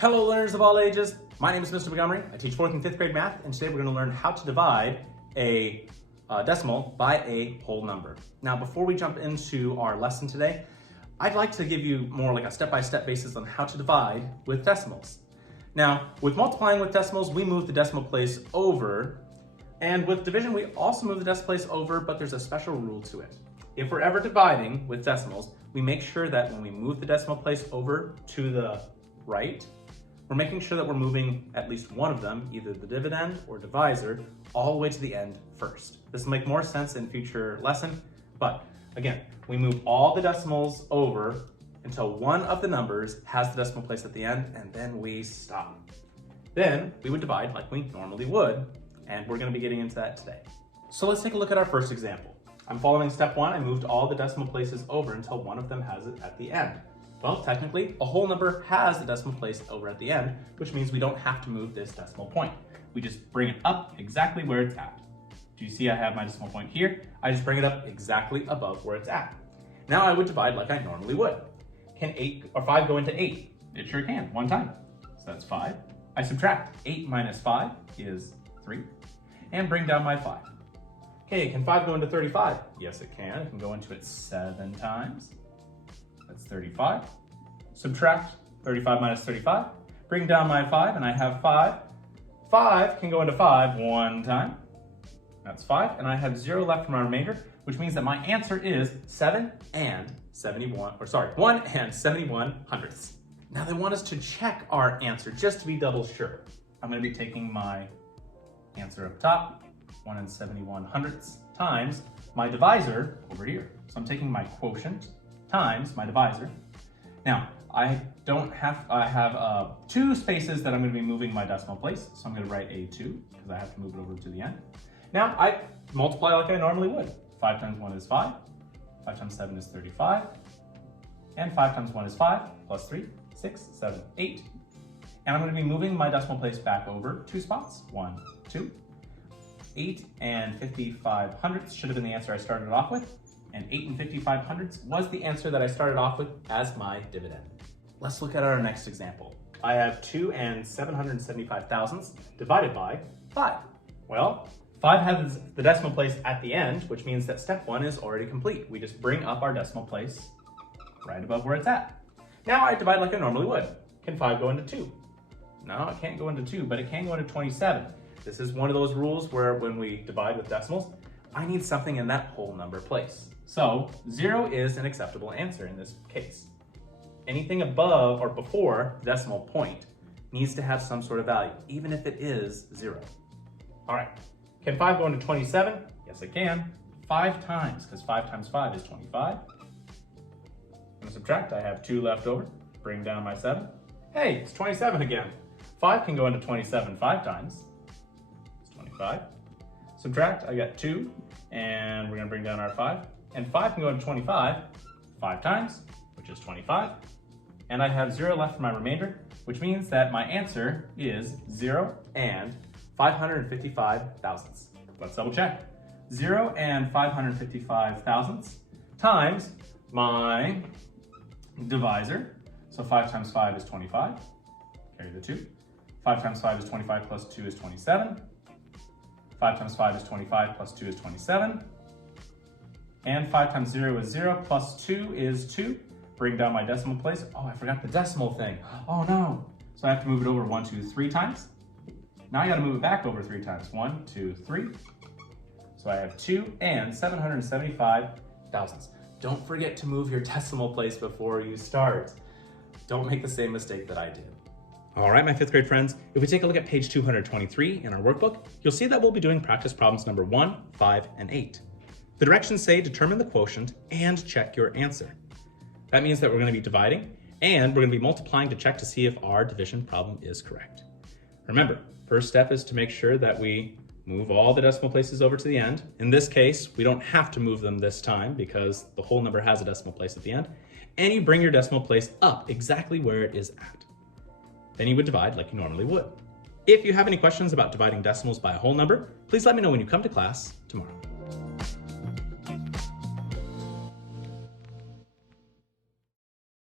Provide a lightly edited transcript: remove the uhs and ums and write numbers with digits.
Hello learners of all ages, my name is Mr. Montgomery. I teach 4th and 5th grade math, and today we're going to learn how to divide a decimal by a whole number. Now before we jump into our lesson today, I'd like to give you more like a step-by-step basis on how to divide with decimals. Now with multiplying with decimals, we move the decimal place over, and with division we also move the decimal place over, but there's a special rule to it. If we're ever dividing with decimals, we make sure that when we move the decimal place over to the right, we're making sure that we're moving at least one of them, either the dividend or divisor, all the way to the end first. This will make more sense in future lesson, but again, we move all the decimals over until one of the numbers has the decimal place at the end, and then we stop. Then we would divide like we normally would, and we're going to be getting into that today. So let's take a look at our first example. I'm following step one. I moved all the decimal places over until one of them has it at the end. Well, technically, a whole number has the decimal place over at the end, which means we don't have to move this decimal point. We just bring it up exactly where it's at. Do you see I have my decimal point here? I just bring it up exactly above where it's at. Now I would divide like I normally would. Can 8 or 5 go into 8? It sure can, one time. So that's 5. I subtract. 8 minus 5 is 3. And bring down my 5. Okay, can 5 go into 35? Yes, it can. It can go into it 7 times. That's 35. Subtract 35 minus 35. Bring down my 5, and I have 5. 5 can go into 5 one time. That's 5, and I have 0 left from my remainder, which means that my answer is 1 and 71 hundredths. Now they want us to check our answer just to be double sure. I'm going to be taking my answer up top, 1 and 71 hundredths, times my divisor over here. So I'm taking my quotient times my divisor. Now, I have 2 spaces that I'm going to be moving my decimal place, so I'm going to write A2 because I have to move it over to the end. Now, I multiply like I normally would. 5 times 1 is 5, 5 times 7 is 35, and 5 times 1 is 5, plus 3, 6, 7, 8. And I'm going to be moving my decimal place back over 2 spots, 1, 2. 8 and 55 hundredths should have been the answer I started off with, and 8 and 55 hundredths was the answer that I started off with as my dividend. Let's look at our next example. I have 2 and 775 thousandths divided by 5. Well, 5 has the decimal place at the end, which means that step 1 is already complete. We just bring up our decimal place right above where it's at. Now I divide like I normally would. Can 5 go into 2? No, it can't go into 2, but it can go into 27. This is one of those rules where when we divide with decimals, I need something in that whole number place. So 0 is an acceptable answer in this case. Anything above or before the decimal point needs to have some sort of value, even if it is 0. All right, can 5 go into 27? Yes, it can. 5 times, because 5 times 5 is 25. I'm gonna subtract, I have 2 left over. Bring down my 7. Hey, it's 27 again. 5 can go into 27 5 times. It's 25. Subtract, I got 2, and we're gonna bring down our 5. And 5 can go into 25 5 times, which is 25. And I have 0 left for my remainder, which means that my answer is 0 and 555 thousandths. Let's double check. 0 and 555 thousandths times my divisor. So 5 times 5 is 25. Carry the 2. 5 times 5 is 25 plus 2 is 27. 5 times 5 is 25 plus 2 is 27. And 5 times 0 is 0 plus 2 is 2. Bring down my decimal place. Oh, I forgot the decimal thing. Oh no. So I have to move it over 1, 2, 3 times. Now I got to move it back over 3 times. 1, 2, 3. So I have 2 and 775 thousandths. Don't forget to move your decimal place before you start. Don't make the same mistake that I did. All right, my 5th grade friends, if we take a look at page 223 in our workbook, you'll see that we'll be doing practice problems number 1, 5, and 8. The directions say determine the quotient and check your answer. That means that we're going to be dividing and we're going to be multiplying to check to see if our division problem is correct. Remember, first step is to make sure that we move all the decimal places over to the end. In this case, we don't have to move them this time because the whole number has a decimal place at the end. And you bring your decimal place up exactly where it is at. Then you would divide like you normally would. If you have any questions about dividing decimals by a whole number, please let me know when you come to class tomorrow.